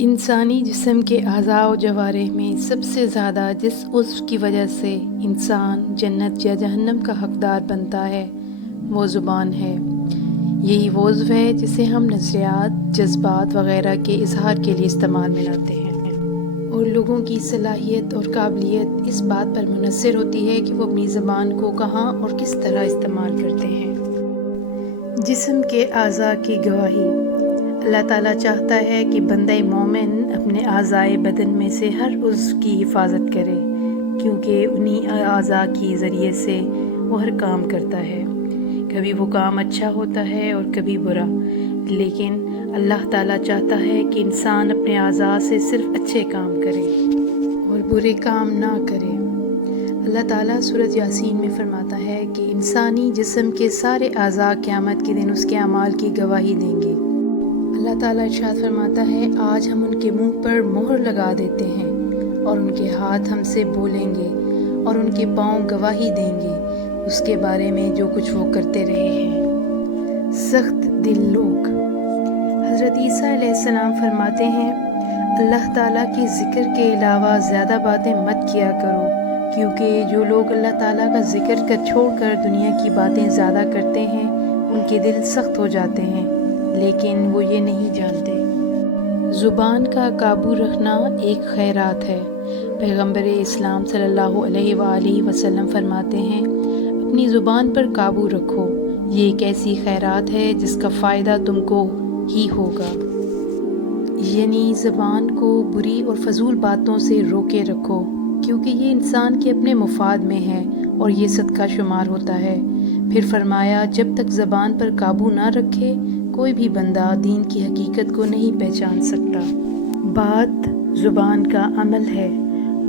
انسانی جسم کے اعضاء و جوارح میں سب سے زیادہ جس عضو کی وجہ سے انسان جنت یا جہنم کا حقدار بنتا ہے وہ زبان ہے۔ یہی وہ عضو ہے جسے ہم نظریات، جذبات وغیرہ کے اظہار کے لیے استعمال میں لاتے ہیں، اور لوگوں کی صلاحیت اور قابلیت اس بات پر منحصر ہوتی ہے کہ وہ اپنی زبان کو کہاں اور کس طرح استعمال کرتے ہیں۔ جسم کے اعضاء کی گواہی۔ اللہ تعالیٰ چاہتا ہے کہ بندہ مومن اپنے اعضائے بدن میں سے ہر عضو کی حفاظت کرے، کیونکہ انہی اعضاء کے ذریعے سے وہ ہر کام کرتا ہے۔ کبھی وہ کام اچھا ہوتا ہے اور کبھی برا، لیکن اللہ تعالیٰ چاہتا ہے کہ انسان اپنے اعضاء سے صرف اچھے کام کرے اور برے کام نہ کرے۔ اللہ تعالیٰ سورۃ یاسین میں فرماتا ہے کہ انسانی جسم کے سارے اعضاء قیامت کے دن اس کے اعمال کی گواہی دیں گے۔ اللہ تعالیٰ ارشاد فرماتا ہے، آج ہم ان کے منہ پر مہر لگا دیتے ہیں اور ان کے ہاتھ ہم سے بولیں گے اور ان کے پاؤں گواہی دیں گے اس کے بارے میں جو کچھ وہ کرتے رہے ہیں۔ سخت دل لوگ۔ حضرت عیسیٰ علیہ السلام فرماتے ہیں، اللہ تعالیٰ کے ذکر کے علاوہ زیادہ باتیں مت کیا کرو، کیونکہ جو لوگ اللہ تعالیٰ کا ذکر چھوڑ کر دنیا کی باتیں زیادہ کرتے ہیں ان کے دل سخت ہو جاتے ہیں، لیکن وہ یہ نہیں جانتے۔ زبان کا قابو رکھنا ایک خیرات ہے۔ پیغمبر اسلام صلی اللہ علیہ وآلہ وسلم فرماتے ہیں، اپنی زبان پر قابو رکھو، یہ ایک ایسی خیرات ہے جس کا فائدہ تم کو ہی ہوگا۔ یعنی زبان کو بری اور فضول باتوں سے روکے رکھو، کیونکہ یہ انسان کے اپنے مفاد میں ہے اور یہ صدقہ شمار ہوتا ہے۔ پھر فرمایا، جب تک زبان پر قابو نہ رکھے کوئی بھی بندہ دین کی حقیقت کو نہیں پہچان سکتا۔ بات زبان کا عمل ہے۔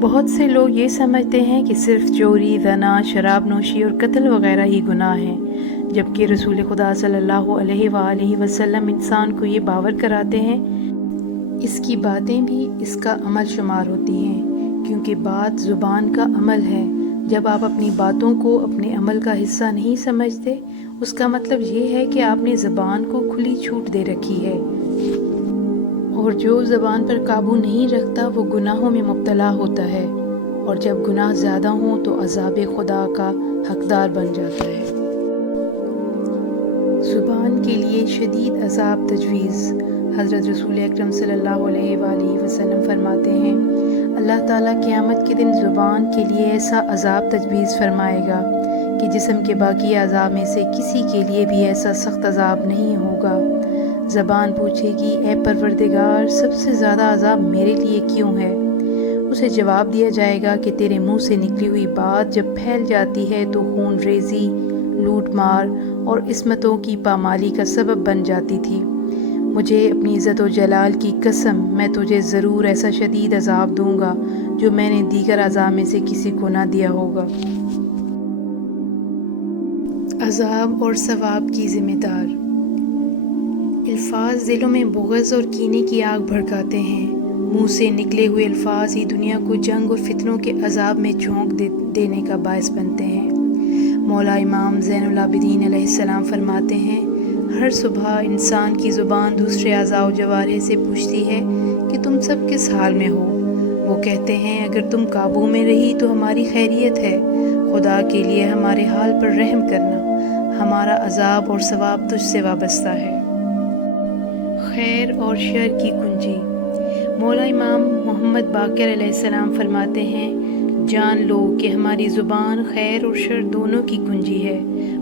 بہت سے لوگ یہ سمجھتے ہیں کہ صرف چوری، زنا، شراب نوشی اور قتل وغیرہ ہی گناہ ہیں، جبکہ رسول خدا صلی اللہ علیہ وآلہ وسلم انسان کو یہ باور کراتے ہیں اس کی باتیں بھی اس کا عمل شمار ہوتی ہیں، کیونکہ بات زبان کا عمل ہے۔ جب آپ اپنی باتوں کو اپنے عمل کا حصہ نہیں سمجھتے، اس کا مطلب یہ ہے کہ آپ نے زبان کو کھلی چھوٹ دے رکھی ہے، اور جو زبان پر قابو نہیں رکھتا وہ گناہوں میں مبتلا ہوتا ہے، اور جب گناہ زیادہ ہوں تو عذاب خدا کا حقدار بن جاتا ہے۔ زبان کے لیے شدید عذاب تجویز۔ حضرت رسول اکرم صلی اللہ علیہ وآلہ وسلم فرماتے ہیں، اللہ تعالیٰ قیامت کے دن زبان کے لیے ایسا عذاب تجویز فرمائے گا کہ جسم کے باقی اعضاء میں سے کسی کے لیے بھی ایسا سخت عذاب نہیں ہوگا۔ زبان پوچھے گی، اے پروردگار، سب سے زیادہ عذاب میرے لیے کیوں ہے؟ اسے جواب دیا جائے گا کہ تیرے منہ سے نکلی ہوئی بات جب پھیل جاتی ہے تو خون ریزی، لوٹ مار اور عصمتوں کی پامالی کا سبب بن جاتی تھی۔ مجھے اپنی عزت و جلال کی قسم، میں تجھے ضرور ایسا شدید عذاب دوں گا جو میں نے دیگر اعضاء میں سے کسی کو نہ دیا ہوگا۔ عذاب اور ثواب کی ذمہ دار۔ الفاظ دلوں میں بغض اور کینے کی آگ بھڑکاتے ہیں۔ منہ سے نکلے ہوئے الفاظ ہی دنیا کو جنگ اور فتنوں کے عذاب میں جھونک دینے کا باعث بنتے ہیں۔ مولا امام زین العابدین علیہ السلام فرماتے ہیں، ہر صبح انسان کی زبان دوسرے اعضاء و جوارح سے پوچھتی ہے کہ تم سب کس حال میں ہو؟ وہ کہتے ہیں، اگر تم قابو میں رہی تو ہماری خیریت ہے، خدا کے لیے ہمارے حال پر رحم کرنا، ہمارا عذاب اور ثواب تجھ سے وابستہ ہے۔ خیر اور شر کی کنجی۔ مولا امام محمد باقر علیہ السلام فرماتے ہیں، جان لو کہ ہماری زبان خیر اور شر دونوں کی کنجی ہے،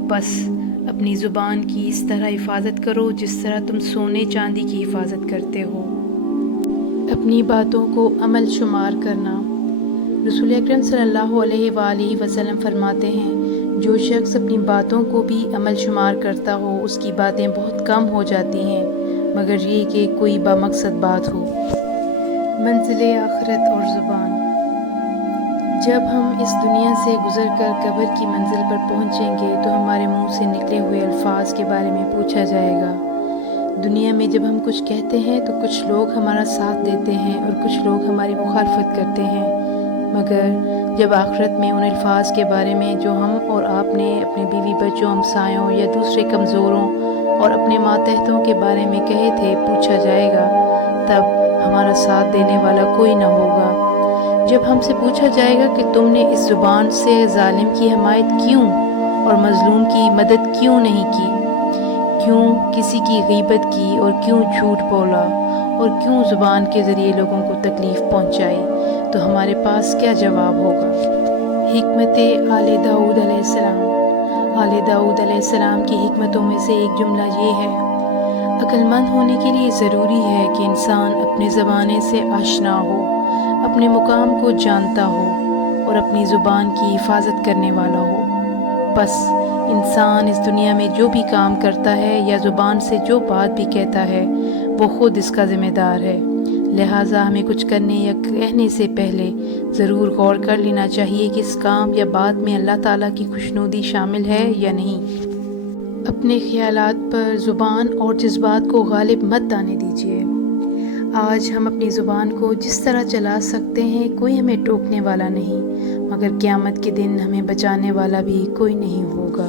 بس اپنی زبان کی اس طرح حفاظت کرو جس طرح تم سونے چاندی کی حفاظت کرتے ہو۔ اپنی باتوں کو عمل شمار کرنا۔ رسول اکرم صلی اللہ علیہ وآلہ وسلم فرماتے ہیں، جو شخص اپنی باتوں کو بھی عمل شمار کرتا ہو اس کی باتیں بہت کم ہو جاتی ہیں، مگر یہ کہ کوئی بامقصد بات ہو۔ منزل آخرت اور زبان۔ جب ہم اس دنیا سے گزر کر قبر کی منزل پر پہنچیں گے تو ہمارے منہ سے نکلے ہوئے الفاظ کے بارے میں پوچھا جائے گا۔ دنیا میں جب ہم کچھ کہتے ہیں تو کچھ لوگ ہمارا ساتھ دیتے ہیں اور کچھ لوگ ہماری مخالفت کرتے ہیں، مگر جب آخرت میں ان الفاظ کے بارے میں جو ہم اور آپ نے اپنے بیوی بچوں، ہمسایوں یا دوسرے کمزوروں اور اپنے ماتحتوں کے بارے میں کہے تھے پوچھا جائے گا، تب ہمارا ساتھ دینے والا کوئی نہ ہوگا۔ جب ہم سے پوچھا جائے گا کہ تم نے اس زبان سے ظالم کی حمایت کیوں اور مظلوم کی مدد کیوں نہیں کی، کیوں کسی کی غیبت کی اور کیوں جھوٹ بولا اور کیوں زبان کے ذریعے لوگوں کو تکلیف پہنچائی، تو ہمارے پاس کیا جواب ہوگا؟ حکمت آل داؤد علیہ السلام۔ آل داؤد علیہ السلام کی حکمتوں میں سے ایک جملہ یہ ہے: عقل مند ہونے کے لیے ضروری ہے کہ انسان اپنے زمانے سے آشنا ہو، اپنے مقام کو جانتا ہو اور اپنی زبان کی حفاظت کرنے والا ہو۔ بس انسان اس دنیا میں جو بھی کام کرتا ہے یا زبان سے جو بات بھی کہتا ہے وہ خود اس کا ذمہ دار ہے، لہٰذا ہمیں کچھ کرنے یا کہنے سے پہلے ضرور غور کر لینا چاہیے کہ اس کام یا بات میں اللہ تعالیٰ کی خوشنودی شامل ہے یا نہیں۔ اپنے خیالات پر زبان اور جذبات کو غالب مت آنے دیجیے۔ آج ہم اپنی زبان کو جس طرح چلا سکتے ہیں کوئی ہمیں ٹوکنے والا نہیں، مگر قیامت کے دن ہمیں بچانے والا بھی کوئی نہیں ہوگا۔